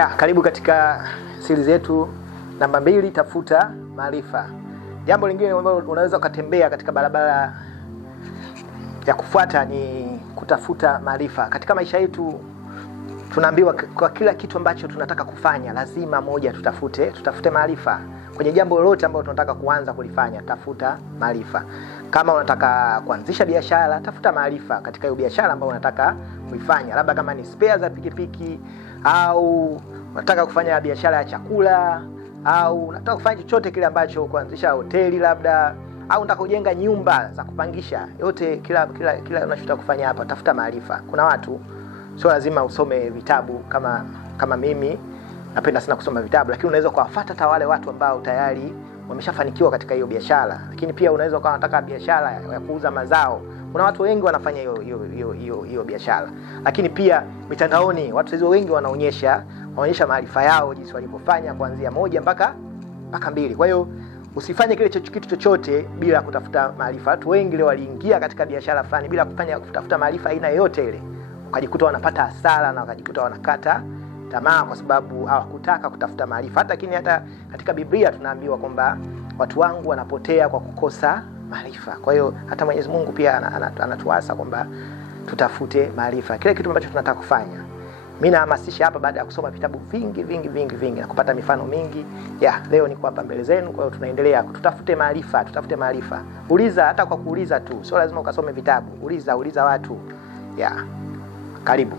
Karibu katika series yetu namba 2, tafuta maarifa. Jambo lingine ambalo unaweza kutembea katika barabara ya kufuata ni kutafuta maarifa. Katika maisha yetu tunaambiwa kwa kila kitu ambacho tunataka kufanya lazima moja tutafute maarifa. Kwenye jambo lolote ambalo tunataka kuanza kulifanya, tafuta maarifa. Kama unataka kuanzisha biashara, tafuta maarifa katika hiyo biashara ambayo unataka kuifanya. Labda kama ni spare za pikipiki, au unataka kufanya biashara ya chakula, au unataka kufanya chochote kile ambacho, kuanzisha hoteli labda, au unataka kujenga nyumba za kupangisha, yote kila unachotaka kufanya hapa, tafuta maarifa. Kuna watu sio lazima usome vitabu kama mimi napenda sana kusoma vitabu, lakini unaweza kuwafuata hata wale watu ambao tayari wameshafanikiwa katika hiyo biashara. Lakini pia unaweza kuwa unataka biashara ya kuuza mazao. Kuna watu wengi wanafanya hiyo biashara. Lakini pia mitandaoni watu hizo wengi wanaonyesha maarifa yao, jinsi walipofanya kuanzia 1 mpaka 2. Kwa hiyo usifanye kile kitu chochote bila kutafuta maarifa. Watu wengi leo waliingia katika biashara fulani bila kutafuta maarifa aina yoyote ile, wakajikuta wanapata hasara na wakajikuta wanakata tamaa kwa sababu hawakutaka kutafuta maarifa. Lakini hata katika Biblia tunaambiwa kwamba watu wangu wanapotea kwa kukosa maarifa. Kwa hiyo hata Mwenyezi Mungu pia anatuasa kwamba tutafute maarifa kile kitu ambacho tunataka kufanya. Mimi nahamasisha hapa baada ya kusoma vitabu vingi na kupata mifano mingi. Leo niko hapa mbele zenu. Kwa hiyo tunaendelea tutafute maarifa. Uliza, hata kwa kuuliza tu. Sio lazima ukasome vitabu. Uliza watu. Karibu.